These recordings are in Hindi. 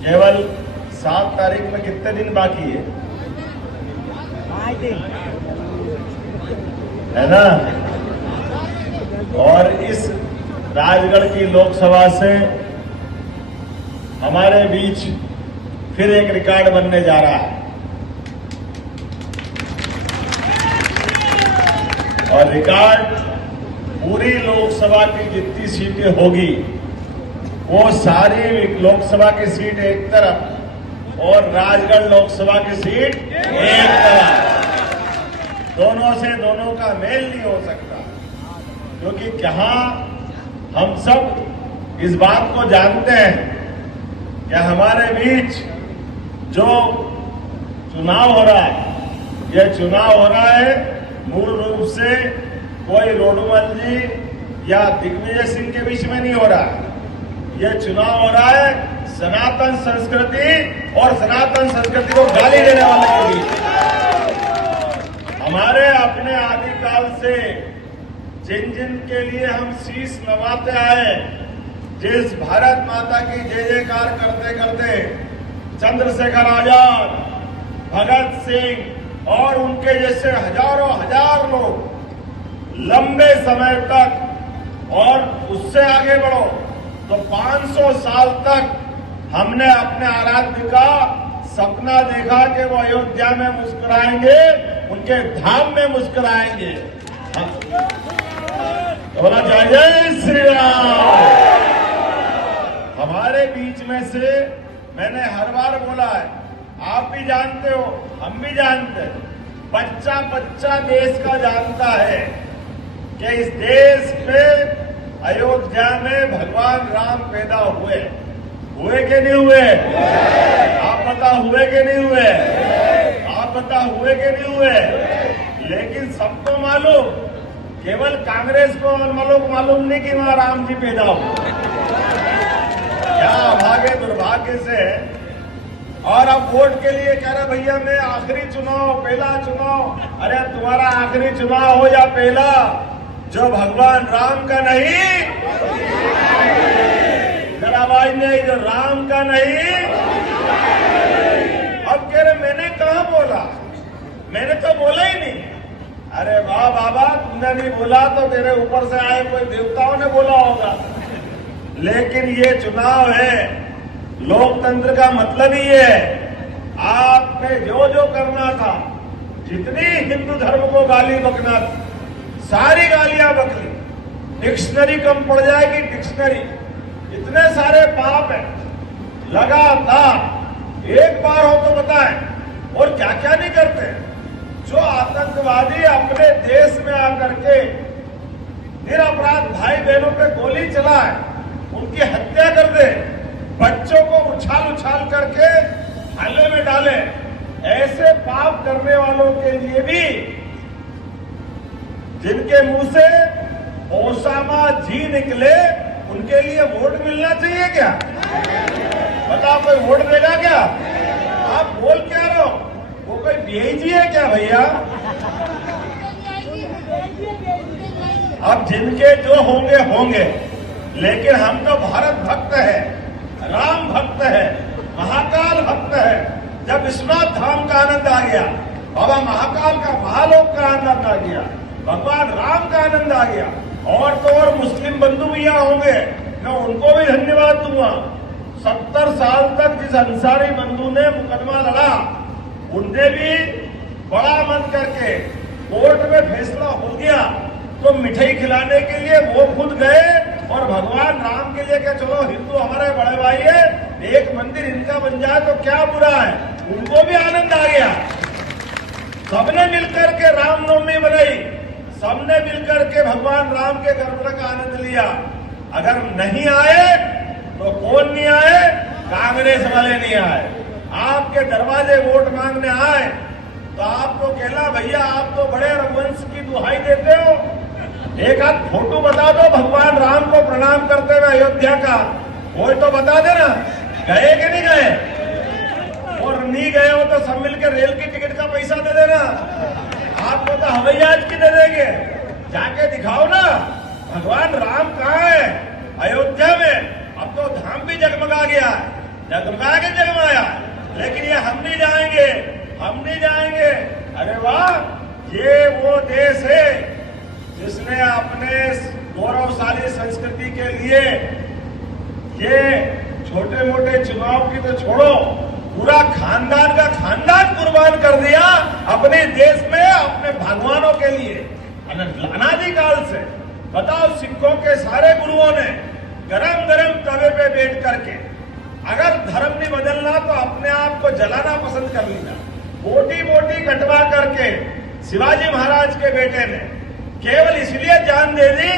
केवल 7 तारीख में कितने दिन बाकी है ना। और इस राजगढ़ की लोकसभा से हमारे बीच फिर एक रिकॉर्ड बनने जा रहा है और रिकॉर्ड पूरी लोकसभा की जितनी सीटें होगी वो सारी लोकसभा की सीट एक तरफ और राजगढ़ लोकसभा की सीट एक तरफ। दोनों का मेल नहीं हो सकता, क्योंकि जहां हम सब इस बात को जानते हैं कि हमारे बीच जो चुनाव हो रहा है, यह चुनाव हो रहा है मूल रूप से कोई रोडूमल जी या दिग्विजय सिंह के बीच में नहीं हो रहा है। यह चुनाव हो रहा है सनातन संस्कृति और सनातन संस्कृति को गाली देने वाले के बीच। हमारे अपने आदिकाल से जिन जिन के लिए हम शीश नवाते आए, जिस भारत माता की जय जयकार करते करते चंद्रशेखर आजाद, भगत सिंह और उनके जैसे हजारों हजार लोग लंबे समय तक, और उससे आगे बढ़ो तो 500 साल तक हमने अपने आराध्य का सपना देखा कि वो अयोध्या में मुस्कुराएंगे, उनके धाम में मुस्कुराएंगे। बोला जय जय श्री राम। हमारे बीच में से मैंने हर बार बोला है, आप भी जानते हो, हम भी जानते हैं, बच्चा बच्चा देश का जानता है कि इस देश में अयोध्या में भगवान राम पैदा हुए कि नहीं हुए? आप बता हुए कि नहीं हुए? आप बता हुए कि नहीं हुए? लेकिन सबको मालूम, केवल कांग्रेस को मालूम नहीं कि वहां राम जी पैदा हुए। क्या भाग्य दुर्भाग्य से। और अब वोट के लिए कह रहे भैया मैं आखिरी चुनाव, पहला चुनाव। अरे तुम्हारा आखिरी चुनाव हो या पहला, जो भगवान राम का नहीं, जरा आवाज नहीं, जो राम का नहीं। अब कह रहे मैंने कहा बोला, मैंने तो बोला ही नहीं। अरे वाह बाबा, तुमने नहीं बोला तो तेरे ऊपर से आए कोई देवताओं ने बोला होगा। लेकिन ये चुनाव है, लोकतंत्र का मतलब ही है, आपने जो जो करना था, जितनी हिंदू धर्म को गाली बकना थी, सारी गालियां बकली। डिक्शनरी कम पड़ जाएगी, डिक्शनरी। इतने सारे पाप है लगातार, एक बार हो तो बताएं। और क्या क्या नहीं करते, जो आतंकवादी अपने देश में आकर के निरपराध भाई बहनों पे गोली चलाए, उनकी हत्या कर दे, बच्चों को उछाल उछाल करके भाले में डाले, ऐसे पाप करने वालों के लिए भी, जिनके मुंह से ओसामा जी निकले, उनके लिए वोट मिलना चाहिए क्या? बताओ, कोई वोट देगा क्या? आप बोल क्या रहे हो? वो कोई बीआईजी है क्या भैया? अब जिनके जो होंगे होंगे, लेकिन हम तो भारत भक्त है, राम भक्त है, महाकाल भक्त है। जब विश्वनाथ धाम का आनंद आ गया, बाबा महाकाल का, महालोक का आनंद आ गया, भगवान राम का आनंद आ गया, और तो और मुस्लिम बंधु भी यहाँ होंगे, मैं उनको भी धन्यवाद दूंगा। 70 साल तक जिस अंसारी बंधु ने मुकदमा लड़ा, उनने भी बड़ा मन करके, कोर्ट में फैसला हो गया तो मिठाई खिलाने के लिए वो खुद गए, और भगवान राम के लिए क्या, चलो हिंदू हमारे बड़े भाई है, एक मंदिर इनका बन जाए तो क्या बुरा है, उनको भी आनंद आ गया। सबने मिलकर के रामनवमी बनाई, सबने मिलकर के भगवान राम के गर्भ का आनंद लिया। अगर नहीं आए तो कौन नहीं आए? कांग्रेस वाले नहीं आए। आपके दरवाजे वोट मांगने आए तो आपको कहला भैया आप तो बड़े रघुवंश की दुहाई देते हो, एक आध फोटो बता दो भगवान राम को प्रणाम करते हुए अयोध्या का, कोई तो बता देना। गए कि नहीं गए? और नहीं गए हो तो सब मिलकर रेल की टिकट का पैसा दे देना, आपको तो हवाई जहाज की दे देंगे। जाके दिखाओ ना भगवान राम कहाँ है? अयोध्या में। अब तो धाम भी जगमगा गया है, जगमगा के जगमगाया, लेकिन ये हम नहीं जाएंगे, हम नहीं जाएंगे। अरे वाह, ये वो देश है जिसने अपने गौरवशाली संस्कृति के लिए ये छोटे मोटे चुनाव की तो छोड़ो, पूरा खानदान का खानदान कुर्बान कर दिया अपने देश में, अपने भगवानों के लिए अनादिकाल से। बताओ, सिखों के सारे गुरुओं ने गरम गरम तवे पे बैठ करके, अगर धर्म नहीं बदलना तो अपने आप को जलाना पसंद कर लिया। बोटी बोटी कटवा करके शिवाजी महाराज के बेटे ने केवल इसलिए जान दे दी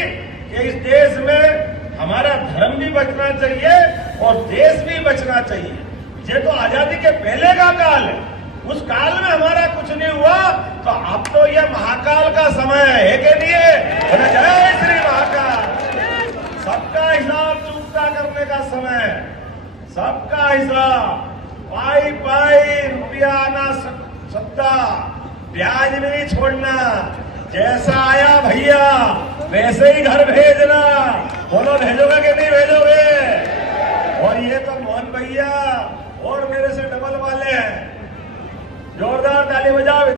कि इस देश में हमारा धर्म भी बचना चाहिए और देश भी बचना चाहिए। ये तो आजादी के पहले का काल है, उस काल में हमारा कुछ नहीं हुआ, तो अब तो ये महाकाल का समय है कि नहीं है? जय श्री महाकाल। सबका हिसाब चुकता करने का समय है, सबका हिसाब। पाई पाई रुपया आना सकता, ब्याज में नहीं छोड़ना। जैसा आया भैया वैसे ही घर भेजना। बोलो, भेजोगे कि नहीं भेजोगे? और ये तो मोहन भैया और मेरे से डबल वाले हैं। जोरदार ताली बजाओ।